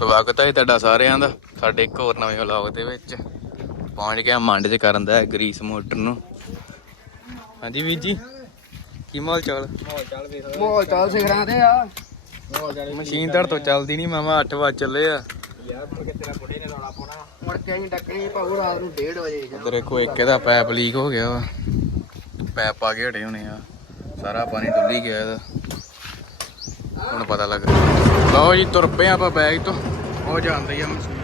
ਸਵਾਗਤ ਹੈ ਤੁਹਾਡਾ ਸਾਰਿਆਂ ਦਾ। ਸਾਡੇ ਇੱਕ ਹੋਰ ਨਵੇਂ ਵਲੌਗ ਦੇ ਵਿੱਚ। ਪਹੁੰਚ ਗਿਆ ਮੰਡ 'ਚ ਕਰਨ ਦਾ ਗਰੀਸ ਮੋਟਰ ਨੂੰ। ਹਾਂਜੀ ਵੀਰ ਜੀ ਕੀ ਮਾਲ ਚਾਲ? ਮੋਲ ਚਾਲ ਸਿਖਰਾਂ ਤੇ ਆ। ਮਸ਼ੀਨ ਧੜ ਤੋਂ ਚੱਲਦੀ ਨਹੀਂ ਮਾਮਾ 8 ਵਜੇ ਚੱਲੇ ਆ। ਯਾਰ ਮੁੜ ਕੇ ਤੇਰਾ ਬੁੱਢੇ ਨੇ ਰੌਲਾ ਪਾਉਣਾ। ਮੁੜ ਕੇ ਅਸੀਂ ਡੱਕਣੀ ਭਾਉ ਰਾਤ ਨੂੰ 1:30 ਵਜੇ ਉਧਰ ਦੇਖੋ ਇੱਕ ਇਹਦਾ ਪੈਪ ਲੀਕ ਹੋ ਗਿਆ ਵਾ। ਪੈਪ ਪਾ ਕੇ ਹਟੇ ਹੋਣੇ ਆ। ਸਾਰਾ ਪਾਣੀ ਡੁੱਲੀ ਗਿਆ ਇਹਦਾ। ਹੁਣ ਪਤਾ ਲੱਗ ਲਓ ਜੀ, ਤੁਰ ਪਏ ਆਪਾਂ ਬੈਗ ਤੋਂ। ਉਹ ਜਾਂਦੀ ਆ ਮਸ਼ੀਨ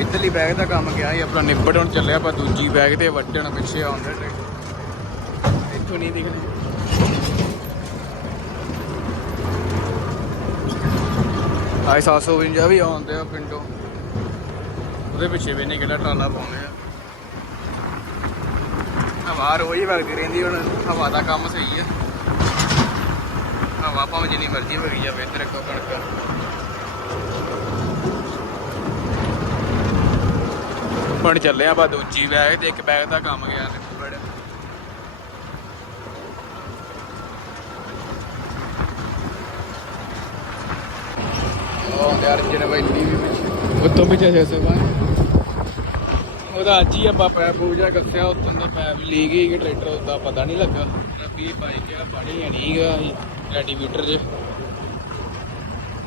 ਇੱਧਰਲੀ ਬੈਗ ਦਾ ਕੰਮ ਗਿਆ ਸੀ, ਆਪਣਾ ਨਿਬੜ ਹੁਣ ਚੱਲਿਆ ਆਪਾਂ ਦੂਜੀ ਬੈਗ ਤੇ, ਵੱਢਣ ਪਿੱਛੇ ਆਉਂਦੇ ਟਰੈਕਟਰ ਇੱਥੋਂ ਨਹੀਂ ਦਿਖਦੇ। ਆਈ 752 ਵੀ ਆਉਂਦੇ ਆ ਪਿੰਡੋਂ। ਉਹਦੇ ਪਿੱਛੇ ਵੀ ਨਹੀਂ ਕਿਹੜਾ ਟਰਾਲਾ ਪਾਉਂਦੇ ਆ। ਹਵਾ ਰੋਜ਼ ਵਗਦੀ ਰਹਿੰਦੀ ਹੁਣ, ਹਵਾ ਦਾ ਕੰਮ ਸਹੀ ਆ। ਹਵਾ ਭਾਵੇਂ ਜਿੰਨੀ ਮਰਜ਼ੀ ਵਗੀ ਜਾਵੇ ਇੱਧਰ ਇੱਕੋ ਕਣਕ। ਹੁਣ ਚੱਲੇ ਆਪਾਂ ਦੂਜੀ ਬੈਗ ਤੇ, ਇੱਕ ਬੈਗ ਦਾ ਕੰਮ ਗਿਆ ਨਿਬੜ ਉਹ ਯਾਰ ਜਿਹੜਾ ਬੈਠੀ ਵੀ ਪਿੱਛੇ। ਉੱਤੋਂ ਪਿੱਛੇ ਜੈਸੇ ਬਾਹਰ। ਉਹਦਾ ਅੱਜ ਹੀ ਆਪਾਂ ਪੈਪ ਪੂਜਾ ਕੱਸਿਆ ਉਤੋਂ ਦਾ ਪੈਪ ਲੀਕ ਹੀ ਕਿ ਟਰੈਕਟਰ ਉਹਦਾ ਪਤਾ ਨਹੀਂ ਲੱਗਾ। ਰੱਬੀ ਭਾਈ ਕਿਹਾ, ਪਾਣੀ ਹੈ ਨਹੀਂਗਾ ਰੈਡੀਮੀਟਰ 'ਚ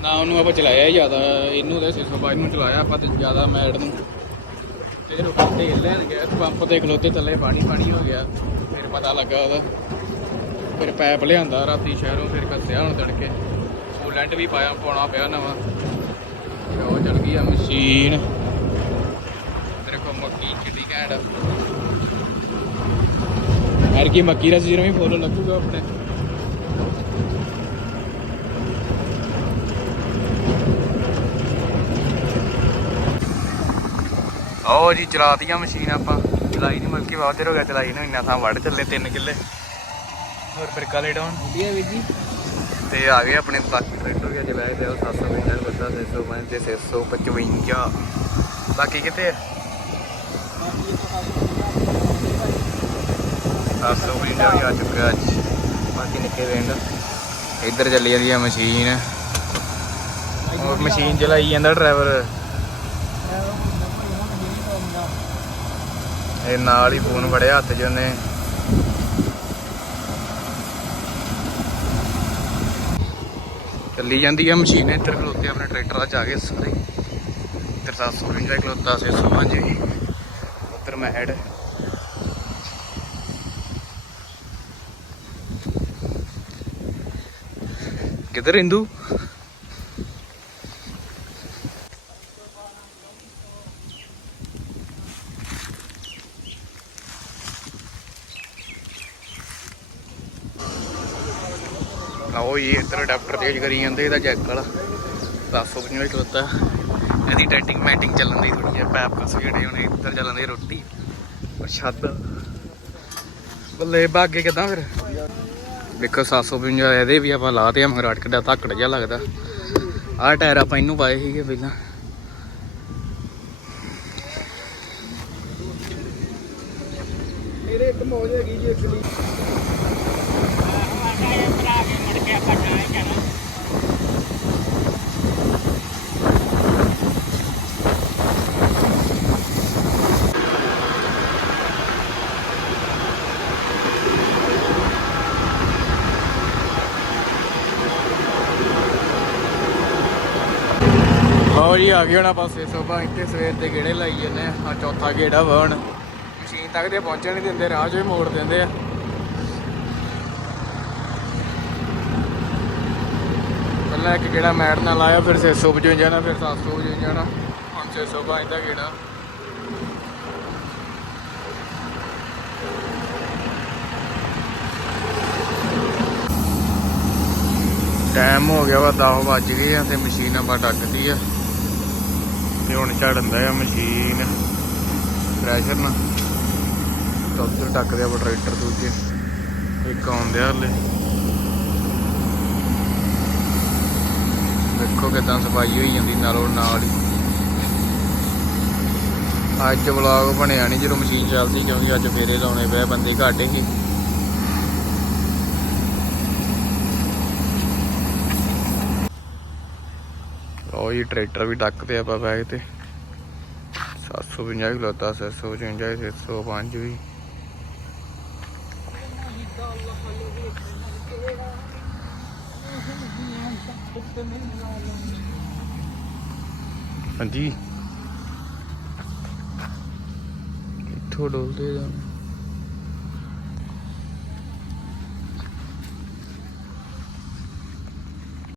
ਨਾ ਉਹਨੂੰ ਆਪਾਂ ਚਲਾਇਆ ਹੀ ਜ਼ਿਆਦਾ, ਇਹਨੂੰ ਤਾਂ 605 ਨੂੰ ਚਲਾਇਆ, ਆਪਾਂ ਤੇ ਜ਼ਿਆਦਾ ਮੈਡ ਨੂੰ। ਤੇ ਰੁਕਾ ਤੇ ਲੈਣ ਗਿਆ, ਪੰਪ ਤੇ ਖਲੋਤੇ ਥੱਲੇ ਪਾਣੀ ਪਾਣੀ ਹੋ ਗਿਆ, ਫਿਰ ਪਤਾ ਲੱਗਾ ਉਹਦਾ। ਫਿਰ ਪੈਪ ਲਿਆਂਦਾ ਰਾਤੀ ਸ਼ਹਿਰੋਂ, ਫਿਰ ਕੱਸਿਆ ਹੁਣ ਤੜਕੇ। ਕੂਲੈਂਟ ਵੀ ਪਾਇਆ, ਪਾਉਣਾ ਪਿਆ ਨਵਾਂ। ਉਹ ਚਲ ਗਈ ਆ ਮਸ਼ੀਨ। ਮੱਕੀ ਕਿੱਡੀ ਘੈਂਟ। ਹਰ ਕੀ ਮੱਕੀ ਦਾ ਸੀਜ਼ਨ ਵੀ ਫੁੱਲ ਲੱਗੂਗਾ ਆਪਣੇ। ਆਓ ਜੀ ਚਲਾਤੀਆਂ ਮਸ਼ੀਨ ਆਪਾਂ। ਚਲਾਈ ਨਹੀਂ ਮਲਕੀ ਬਹੁਤ ਦੇਰ ਹੋ ਗਿਆ ਚਲਾਈ ਨੂੰ ਇੰਨਾ ਥਾਂ ਵੱਢ ਚੱਲੇ 3 ਕਿੱਲੇ। ਹੋਰ ਫਿਰ ਕਾਲੇ ਡਾਊਨ ਵਧੀਆ ਵੀਰ ਜੀ। ਤੇ ਆ ਗਏ ਆਪਣੇ ਬਾਕੀ ਟਰੈਕਟਰ ਵੀ ਅੱਜ ਬੈਗ ਤੇ 755 ਬੱਤਾ 605 ਤੇ 655 ਬਾਕੀ ਕਿੱਥੇ ਆ 755 ਵੀ ਆ ਚੁੱਕਿਆ ਅੱਜ। ਬਾਕੀ ਨਿੱਕੇ ਵੇਂਡ ਇੱਧਰ ਚੱਲੀ ਜਾਂਦੀ ਆ ਮਸ਼ੀਨ। ਹੋਰ ਮਸ਼ੀਨ ਚਲਾਈ ਜਾਂਦਾ ਡਰਾਈਵਰ। ਇਹ ਨਾਲ ਹੀ ਫੋਨ ਫੜਿਆ ਹੱਥ 'ਚ ਉਹਨੇ। ਚੱਲੀ ਜਾਂਦੀ ਆ ਮਸ਼ੀਨ ਇੱਧਰ ਖਲੋਤੇ ਆਪਣੇ ਟਰੈਕਟਰ 'ਚ ਆ ਕੇ ਸਾਰੇ। ਇੱਧਰ 755 ਖਲੋਤਾ 605 ਵੀ ਉੱਧਰ ਮੈਡ ਕਿੱਧਰ ਇੰਦੂ ਆਓ ਇਹ ਇੱਧਰ ਡਾਕਟਰ ਤੇਜ਼ ਕਰੀ ਜਾਂਦੇ ਇਹਦਾ ਜੈਕ ਵਾਲਾ। 750 ਵਿੱਚ ਖਲੋਤਾ ਇਹਦੀ ਟੈਟਿੰਗ ਮੈਟਿੰਗ ਚੱਲਣ ਦੀ ਥੋੜੀ ਜਿਹੀ ਪੈਪ ਕਸ ਜਿਹੜੇ ਹੁਣ ਇੱਧਰ ਚੱਲਣ ਦੀ ਰੋਟੀ ਪ੍ਰਸ਼ਾਦ ਬੱਲੇ ਬਾਗੇ ਕਿਦਾਂ ਫਿਰ? ਵੇਖੋ 755 ਇਹਦੇ ਵੀ ਆਪਾਂ ਲਾਤੇ ਆ ਮਗਰ ਅਟਕਦਾ ਧੱਕੜ ਜਿਹਾ ਲੱਗਦਾ। ਆਹ ਟਾਇਰ ਆਪਾਂ ਇਹਨੂੰ ਪਾਏ ਸੀਗੇ ਪਹਿਲਾਂ। ਮੇਰੇ ਇੱਕ ਮੌਜ ਹੈਗੀ ਜੀ ਇੱਕ ਲਈ ਆਓ ਜੀ, ਆ ਗਏ ਹੁਣ ਆਪਾਂ 600 ਇੱਥੇ ਸਵੇਰ ਦੇ ਗੇੜੇ ਲਾਈ ਜੰਨੇ ਆ। ਚੌਥਾ ਗੇੜਾ ਵਾ ਹੁਣ। ਮਸ਼ੀਨ ਤੱਕ ਤੇ ਪਹੁੰਚਣ ਨਹੀਂ ਦਿੰਦੇ, ਰਾਹ 'ਚੋਂ ਹੀ ਮੋੜ ਦਿੰਦੇ ਆ। ਪਹਿਲਾਂ ਇੱਕ ਗੇੜਾ ਮੈਟ ਨਾਲ ਆਇਆ ਫਿਰ 655 ਜਾਣਾ ਫਿਰ 755 ਜਾਣਾ ਹੁਣ 605 ਦਾ ਗੇੜਾ। ਟਾਈਮ ਹੋ ਗਿਆ ਵਾ 10 ਵੱਜ ਗਏ ਆ ਤੇ ਮਸ਼ੀਨ ਆਪਾਂ ਟੱਕਦੀ ਆ। ਤੇ ਹੁਣ ਝੜਦਾ ਆ ਮਸ਼ੀਨ ਪ੍ਰੈਸ਼ਰ ਨਾਲ। ਤਾਂ ਉੱਧਰ ਟੱਕਦੇ ਆ ਟਰੈਕਟਰ ਦੂਜੇ। ਇੱਕ ਆਉਂਦੇ ਆ ਹਲੇ। ਦੇਖੋ ਕਿਦਾਂ ਸਫ਼ਾਈ ਹੋਈ ਜਾਂਦੀ ਨਾਲੋਂ ਨਾਲ ਹੀ। ਅੱਜ ਵਲੌਗ ਬਣਿਆ ਨਹੀਂ ਜਦੋਂ ਮਸ਼ੀਨ ਚੱਲਦੀ, ਕਿਉਂਕਿ ਅੱਜ ਫੇਰੇ ਲਾਉਣੇ ਪਏ ਬੰਦੇ ਘੱਟ ਹੀ ਲਓ ਜੀ ਟਰੈਕਟਰ ਵੀ ਡੱਕ ਤੇ ਆਪਾਂ ਬੈਗ ਤੇ। 750 ਕਿਲੋ ਦਾ 755 605 ਵੀ। ਹਾਂਜੀ। ਇੱਥੋਂ ਡੋਲਦੇ ਜਾਂ